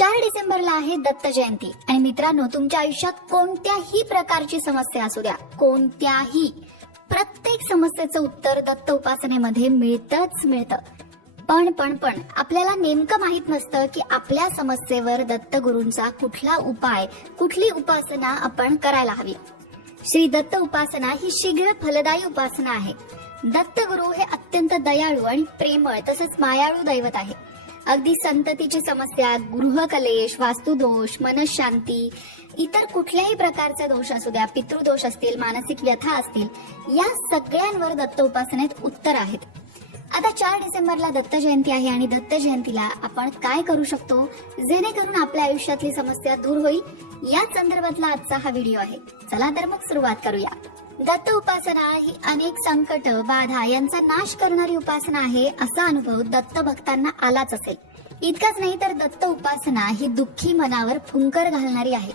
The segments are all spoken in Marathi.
4 डिसेंबरला आहे दत्त जयंती आणि मित्रांनो, तुमच्या आयुष्यात कोणत्याही प्रकारची समस्या असू द्या, कोणत्याही, प्रत्येक समस्येचं उत्तर दत्त उपासनेमध्ये मिळतं. पण आपल्याला नेमकं माहित नसतं की आपल्या समस्येवर दत्तगुरूंचा कुठला उपाय, कुठली उपासना आपण करायला हवी. श्री दत्त उपासना ही शीघ्र फलदायी उपासना आहे. दत्तगुरु हे अत्यंत दयाळू आणि प्रेमळ तसंच मायाळू दैवत आहे. अगदी संततीची समस्या, गृहकलेश, वास्तुदोष, मनशांती, इतर कुठल्याही प्रकारचे दोष असू द्या, पितृदोष असतील, मानसिक व्यथा असतील, या सगळ्यांवर दत्त उपासनेत उत्तर आहेत. आता 4 डिसेंबरला दत्त जयंती आहे आणि दत्त जयंतीला आपण काय करू शकतो जेणेकरून आपल्या आयुष्यातली समस्या दूर होईल, या संदर्भातला आजचा हा व्हिडिओ आहे. चला तर मग सुरुवात करूया. दत्त उपासना ही अनेक संकट, बाधा यांचा नाश करणारी उपासना आहे असा अनुभव दत्त भक्तांना आलाच असेल. इतकंच नाही तर दत्त उपासना ही दुःखी मनावर फुंकर घालणारी आहे.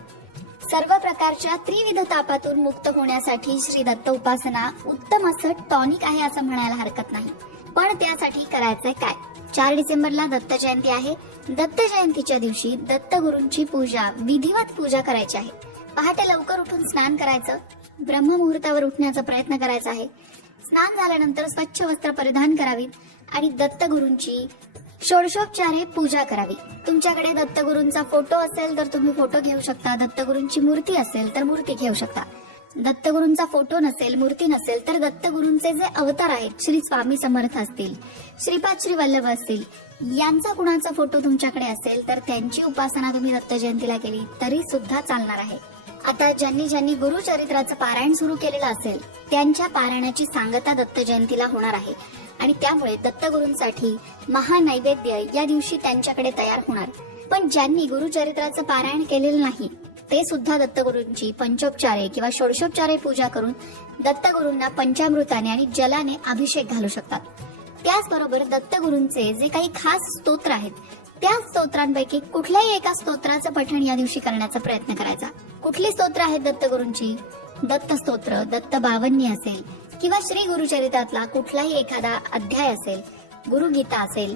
सर्व प्रकारच्या त्रिविध तापातून मुक्त होण्यासाठी श्री दत्त उपासना उत्तम असं टॉनिक आहे असं म्हणायला हरकत नाही. पण त्यासाठी करायचंय काय? 4 डिसेंबरला दत्त जयंती आहे. दत्त जयंतीच्या दिवशी दत्तगुरूंची पूजा, विधिवत पूजा करायची आहे. पहाटे लवकर उठून स्नान करायचं, ब्रह्ममुहूर्तावर उठण्याचा प्रयत्न करायचा आहे. स्नान झाल्यानंतर स्वच्छ वस्त्र परिधान करावीत आणि दत्तगुरूंची षोडशोपचारे पूजा करावी. तुमच्याकडे दत्तगुरूंचा फोटो असेल तर तुम्ही फोटो घेऊ शकता, दत्तगुरूंची मूर्ती असेल तर मूर्ती घेऊ शकता. दत्तगुरूंचा फोटो नसेल, मूर्ती नसेल तर दत्तगुरूंचे जे अवतार आहेत, श्री स्वामी समर्थ असतील, श्रीपाद श्री वल्लभ असतील, यांचा कुणाचा फोटो तुमच्याकडे असेल तर त्यांची उपासना तुम्ही दत्त जयंतीला केली तरी सुद्धा चालणार आहे. आता ज्यांनी गुरुचरित्राचं पारायण सुरू केलेलं असेल त्यांच्या पारायणाची सांगता दत्त जयंतीला होणार आहे आणि त्यामुळे दत्तगुरूंसाठी महानैवेद्य या दिवशी त्यांच्याकडे तयार होणार. पण ज्यांनी गुरुचरित्राचं पारायण केलेलं नाही ते सुद्धा दत्तगुरूंची पंचोपचारे किंवा षोडशोपचारे पूजा करून दत्तगुरूंना पंचामृताने आणि जलाने अभिषेक घालू शकतात. त्याचबरोबर दत्तगुरूंचे जे काही खास स्तोत्र आहेत त्या स्तोत्रांपैकी कुठल्याही एका स्तोत्राचं पठण या दिवशी करण्याचा प्रयत्न करायचा. कुठली स्तोत्र आहेत दत्तगुरूंची? दत्त स्तोत्र, दत्त बावन्नी असेल किंवा श्री गुरुचरित्रातला कुठलाही एखादा अध्याय असेल, गुरुगीता असेल,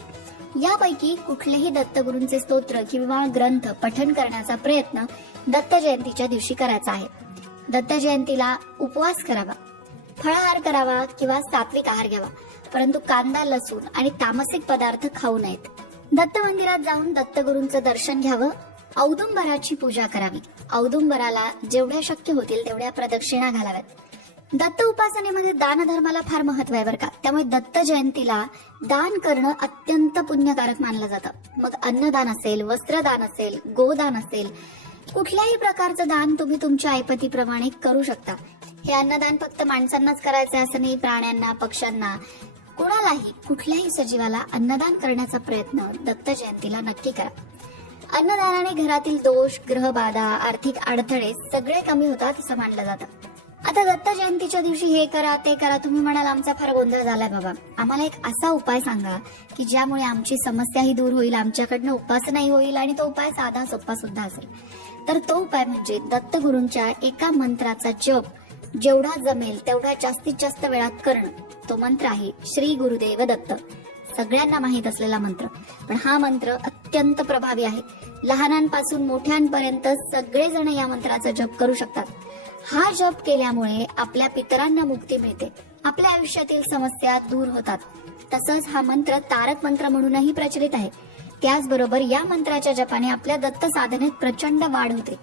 यापैकी कुठलेही दत्तगुरूंचे स्तोत्र किंवा ग्रंथ पठण करण्याचा प्रयत्न दत्त जयंतीच्या दिवशी करायचा आहे. दत्त जयंतीला उपवास करावा, फळाहार करावा किंवा सात्विक आहार घ्यावा, परंतु कांदा, लसूण आणि तामसिक पदार्थ खाऊ नयेत. दत्त मंदिरात जाऊन दत्तगुरूंचं दर्शन घ्यावं, औदुंबराची पूजा करावी. औदुंबराला जेवढ्या शक्य होतील तेवढ्या प्रदक्षिणा घालाव्यात. दत्त उपासनेमध्ये दान धर्माला फार महत्व आहे बरं का. त्यामुळे दत्त जयंतीला दान करणं अत्यंत पुण्यकारक मानलं जातं. मग अन्नदान असेल, वस्त्रदान असेल, गोदान असेल, कुठल्याही प्रकारचं दान तुम्ही तुमच्या ऐपतीप्रमाणे करू शकता. हे अन्नदान फक्त माणसांनाच करायचं असं नाही, प्राण्यांना, पक्ष्यांना, कोणालाही, कुठल्याही सजीवाला अन्नदान करण्याचा प्रयत्न दत्त जयंतीला नक्की करा. अन्नदानाने घरातील दोष, ग्रहबाधा, आर्थिक अडथळे सगळे कमी होतात असं मानलं जातं. आता दत्त जयंतीच्या दिवशी हे करा, ते करा, तुम्ही म्हणाल आमचा फार गोंधळ झालाय बाबा, आम्हाला एक असा उपाय सांगा की ज्यामुळे आमची समस्याही दूर होईल, आमच्याकडनं उपासनाही होईल आणि तो उपाय साधा सोपा सुद्धा असेल. तर तो उपाय म्हणजे दत्तगुरूंच्या एका मंत्राचा जप जेवढा जमेल तेवढा जास्तीत जास्त वेळात करणं. तो मंत्र आहे श्री गुरुदेव दत्त. सगळ्यांना माहित असलेला मंत्र, पण हा मंत्र अत्यंत प्रभावी आहे. लहानांपासून मोठ्यांपर्यंत सगळेजण या मंत्राचा जप करू शकतात. हा जप केल्यामुळे आपल्या पितरांना मुक्ती मिळते, आपल्या आयुष्यातील समस्या दूर होतात. तसंच हा मंत्र तारक मंत्र म्हणूनही प्रचलित आहे. त्याचबरोबर या मंत्राच्या जपाने आपल्या दत्त साधनेत प्रचंड वाढ होते,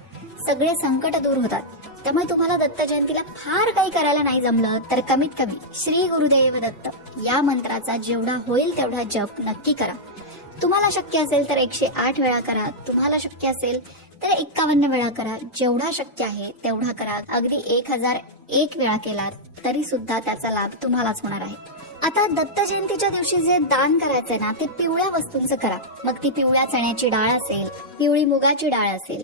सगळे संकट दूर होतात. त्यामुळे तुम्हाला दत्त जयंतीला फार काही करायला नाही जमलं तर कमीत कमी श्री गुरुदेव दत्त या मंत्राचा जेवढा होईल तेवढा जप नक्की करा. तुम्हाला शक्य असेल तर 108 वेळा करा, तुम्हाला शक्य असेल तर 51 वेळा करा, जेवढा शक्य आहे तेवढा करा. अगदी 1001 वेळा केला तरी सुद्धा त्याचा लाभ तुम्हालाच होणार आहे. आता दत्त जयंतीच्या दिवशी जे दान करायचंय ना ते पिवळ्या वस्तूंचं करा. मग ती पिवळ्या चण्याची डाळ असेल, पिवळी मुगाची डाळ असेल,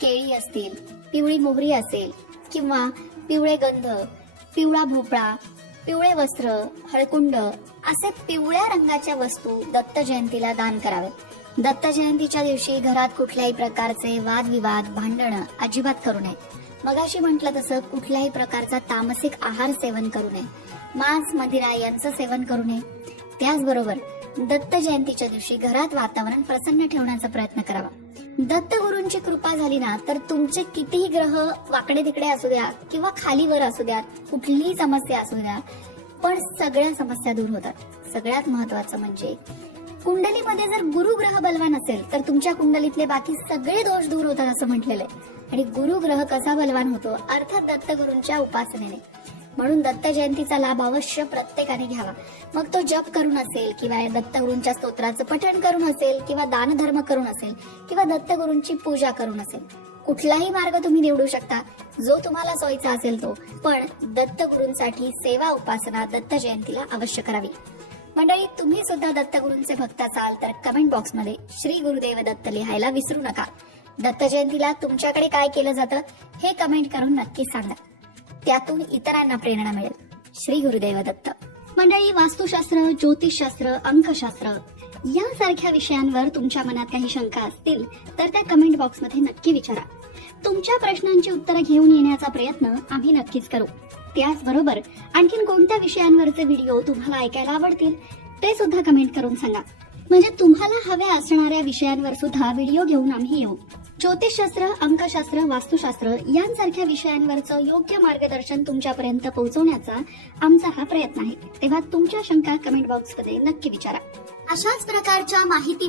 केळी असतील, पिवळी मोहरी असेल किंवा पिवळे गंध, पिवळा भोपळा, पिवळे वस्त्र, हळकुंड असे पिवळ्या रंगाच्या वस्तू दत्त जयंतीला दान करावे. दत्त जयंतीच्या दिवशी घरात कुठल्याही प्रकारचे वादविवाद, भांडणं अजिबात करू नये. मगाशी म्हटलं तसं कुठल्याही प्रकारचा तामसिक आहार सेवन करू नये, मांस, मदिरा यांचं सेवन करू नये. त्याचबरोबर दत्त जयंतीच्या दिवशी घरात वातावरण प्रसन्न ठेवण्याचा प्रयत्न करावा. दत्तगुरूंची कृपा झाली ना तर तुमचे कितीही ग्रह वाकडे तिकडे असू द्या किंवा खालीवर असू द्या, कुठलीही समस्या असू द्या, पण सगळ्या समस्या दूर होतात. सगळ्यात महत्वाचं म्हणजे कुंडलीमध्ये जर गुरु ग्रह बलवान असेल तर तुमच्या कुंडलीतले बाकी सगळे दोष दूर होतात असं म्हटलेलं आहे. आणि गुरु ग्रह कसा बलवान होतो? अर्थात दत्तगुरूंच्या उपासनेने. म्हणून दत्त जयंतीचा लाभ अवश्य प्रत्येकाने घ्यावा. मग तो जप करून असेल किंवा दत्तगुरूंच्या स्तोत्राचं पठण करून असेल किंवा दानधर्म करून असेल किंवा दत्तगुरूंची पूजा करून असेल. कुठलाही मार्ग तुम्ही निवडू शकता जो तुम्हाला सोयीचा असेल तो. पण दत्तगुरूंसाठी सेवा उपासना दत्त जयंतीला अवश्य करावी. मंडळी, तुम्ही सुद्धा दत्तगुरूंचे भक्त असाल तर कमेंट बॉक्समध्ये श्री गुरुदेव दत्त लिहायला विसरू नका. दत्त जयंतीला तुमच्याकडे काय केलं जातं हे कमेंट करून नक्की सांगा. त्यातून इतरांना प्रेरणा मिळेल. श्री गुरुदेव दत्त. मंडळी, वास्तुशास्त्र, ज्योतिषशास्त्र, अंकशास्त्र यासारख्या विषयांवर तुमच्या मनात काही शंका असतील तर त्या कमेंट बॉक्समध्ये नक्की विचारा. तुमच्या प्रश्नांची उत्तरं घेऊन येण्याचा प्रयत्न आम्ही नक्कीच करू. त्याचबरोबर आणखीन कोणत्या विषयांवरचे व्हिडिओ तुम्हाला ऐकायला आवडतील ते सुद्धा कमेंट करून सांगा. म्हणजे तुम्हाला हव्या असणाऱ्या विषयांवर सुद्धा व्हिडिओ घेऊन आम्ही येऊ. ज्योतिषशास्त्र, अंकशास्त्र, वास्तुशास्त्र यांसारख्या विषयांवरचं योग्य मार्गदर्शन तुमच्यापर्यंत पोहोचवण्याचा आमचा हा प्रयत्न आहे. तेव्हा तुमच्या शंका कमेंट बॉक्समध्ये नक्की विचारा. अशाच प्रकारच्या माहिती